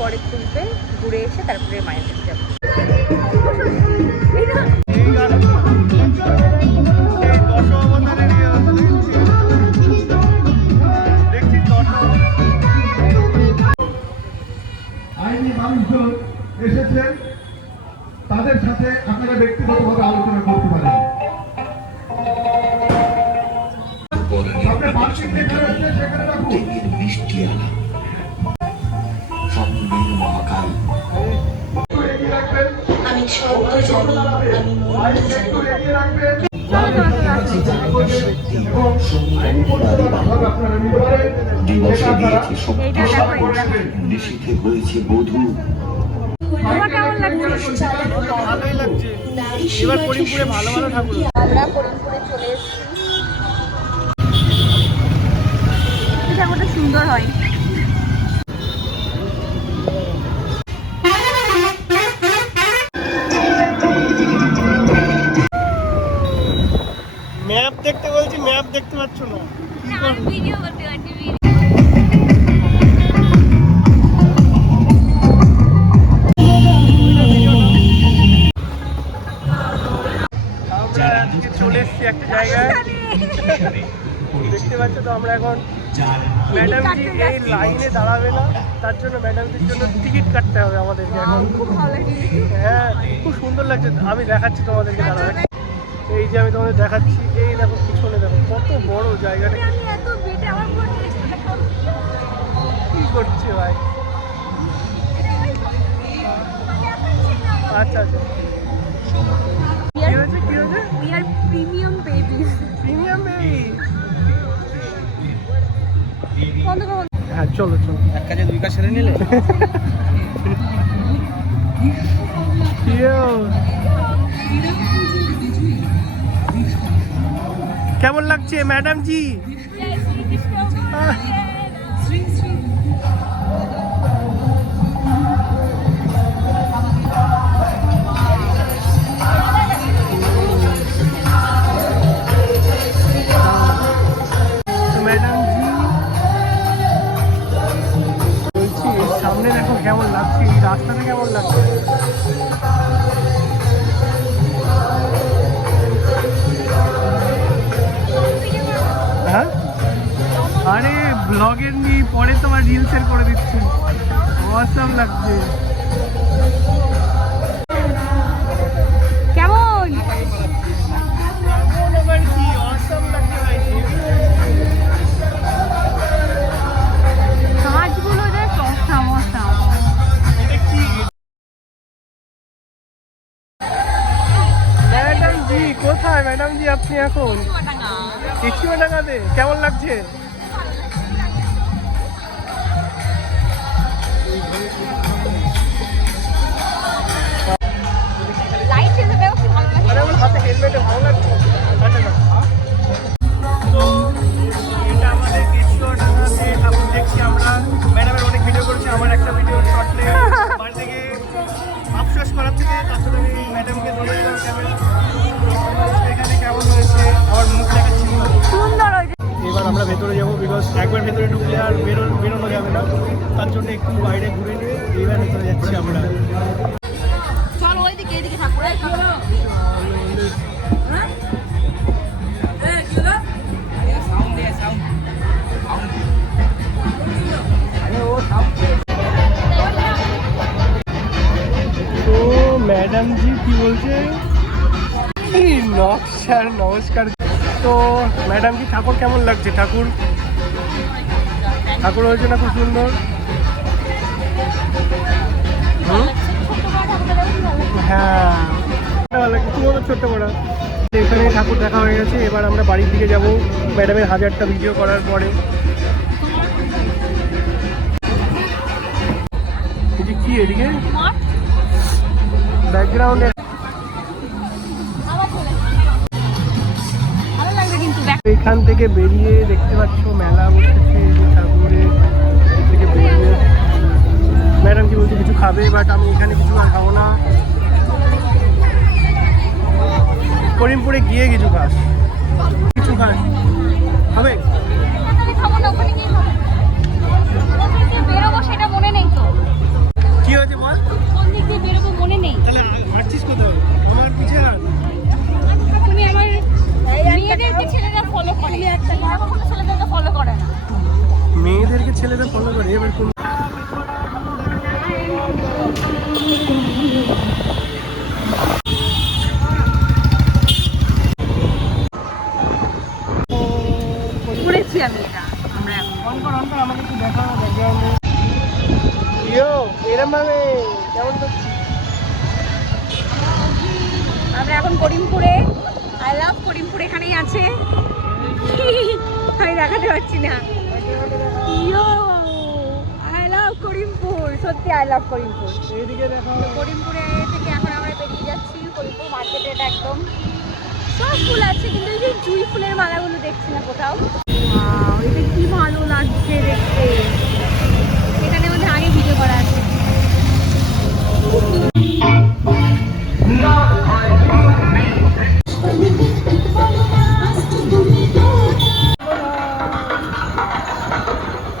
পরে খুলবে, ঘুরে এসে তারপরে মায়ের কাছে যাবো। আইনি মানুষজন এসেছেন, তাদের সাথে আপনারা ব্যক্তিগতভাবে আলোচনা করতে পারেন। আমি সত্য জানি, আমি মন্দ জানি। দিবসে দিয়েছে নিশীথে হয়েছে বধূ। ভালোই লাগছে। এবার করিমপুরে ভালো ভালো ঠাকুর। আমরা করিমপুরে চলে এসেছি। ঠাকুরটা সুন্দর হয়। ম্যাপ দেখতে বলছি, ম্যাপ দেখতে পাচ্ছ না। ভিডিও করতে পারছি। চলে এসেছি একটা জায়গায়, দেখতে পাচ্ছ তো। আমরা এখন ম্যাডামজি এই লাইনে দাঁড়াবে না, তার জন্য ম্যাডামজির জন্য টিকিট কাটতে হবে আমাদেরকে এখন। হ্যাঁ, খুব সুন্দর লাগছে। আমি দেখাচ্ছি তোমাদেরকে, দাঁড়াবে। এই যে আমি তোমাদের দেখাচ্ছি, এই দেখো পিছনে দেখো কত বড় জায়গাটা। কি করছে ভাই? আচ্ছা আচ্ছা, কি হয়েছে কি হয়েছে? We are premium babies. Premium baby. হ্যাঁ চলো চলো, এক কাজে দুই কাজ সেরে নিলে। কেমন লাগছে ম্যাডাম জি? সামনে দেখো কেমন লাগছে, এই রাস্তাটা কেমন লাগছে। হ্যাঁ, আরে ব্লগের নি পরে তোমার রিলসের করে দিচ্ছি। অসাম লাগছে। কেমন আবার কি অসাম লাগছে ভাই। কাজগুলো দেখো সমস্যা। এটা কি ম্যাডাম জি? কোথায় ম্যাডাম জি আপনি এখন? কেচিমাডাঙ্গাতে। কেমন লাগছে? হাতে হেলমেটে ভালো লাগছে। তো এটা আমাদের কেচিমাডাঙ্গাতে ঠাকুর দেখছি আমরা। ম্যাডামের অনেক ভিডিও করেছি, আমার একটা ভিডিও শর্টলে বাড়ি থেকে আফসোস করার থেকে, তার সাথে আমি ম্যাডামকে ধরে দিলাম ক্যামেরা। এখানে কেমন হয়েছে আমার মুখ দেখাচ্ছি, সুন্দর হয়েছে। এবার আমরা ভেতরে যাবো, বিকজ একবার ভেতরে ঢুকলে আর বেরোনো যাবে না, তার জন্য একটু বাইরে ঘুরে নিয়ে এইবার ভেতরে যাচ্ছি আমরা। চলো ওইদিকে, এইদিকে ঠাকুর। তো ম্যাডাম জি কি বলছে? নমস্কার নমস্কার। তো ম্যাডাম কি ঠাকুর কেমন লাগছে? ঠাকুর ঠাকুর হয়েছে না খুব সুন্দর? হ্যাঁ ভালো লাগছে, খুব ছোট্ট বড়। এখানে ঠাকুর দেখা হয়ে গেছে, এবার আমরা বাড়ির দিকে যাব ম্যাডামের 1000টা ভিডিও করার পরে। কি এদিকে ব্যাকগ্রাউন্ডে এখান থেকে বেরিয়ে দেখতে পাচ্ছ মেলা বসেছে ঠাকুরে থেকে বেরিয়ে। ম্যাডাম কি বলছে কিছু খাবে, বাট আমি এখানে কিছু আর খাবো না। করিমপুরে গিয়ে কিছু খাস হবে। ঘুরেছি আমি এটা আমরা এখন অনকর আমাকে একটু দেখাও ব্যাকগ্রাউন্ডে। এরম ভাবে কেমন করছি? আমরা এখন করিমপুরে। আই লাভ করিমপুর এখানেই আছে। আমি দেখাতে পারছি না। ইয়ো আই লাভ করিমপুর, সত্যি আই লাভ করিমপুর। এইদিকে দেখাও। করিমপুরে থেকে এখন আমরা বেরিয়ে যাচ্ছি করিমপুর মার্কেটে। এটা একদম সব ফুল আছে কিন্তু এই যে জুঁই ফুলের মালাগুলো দেখছি না কোথাও। এটা কি ভালো লাগছে দেখতে। এখানে মধ্যে আগে ভিডিও করা আছে।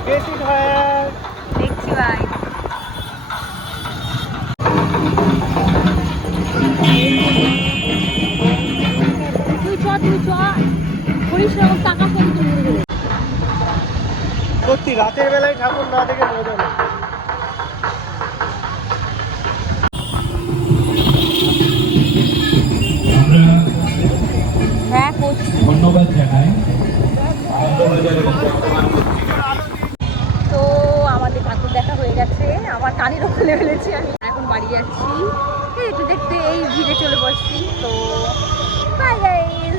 বেশি হয় দেখছি ভাই। তুই চ করিস না, টাকা ফোন করবি। সত্যি রাতের বেলায় ঠাকুর না দেখে মজা নেই। হ্যাঁ করছি। ধন্যবাদ জানাই। তো আমাদের ঠাকুর দেখা হয়ে গেছে, আমার কানেরও খুলে ফেলেছি আমি। এখন বাড়ি যাচ্ছি, এই দেখতে দেখতে এই ভিড়ে চলে বসছি। তো বাই গাইস।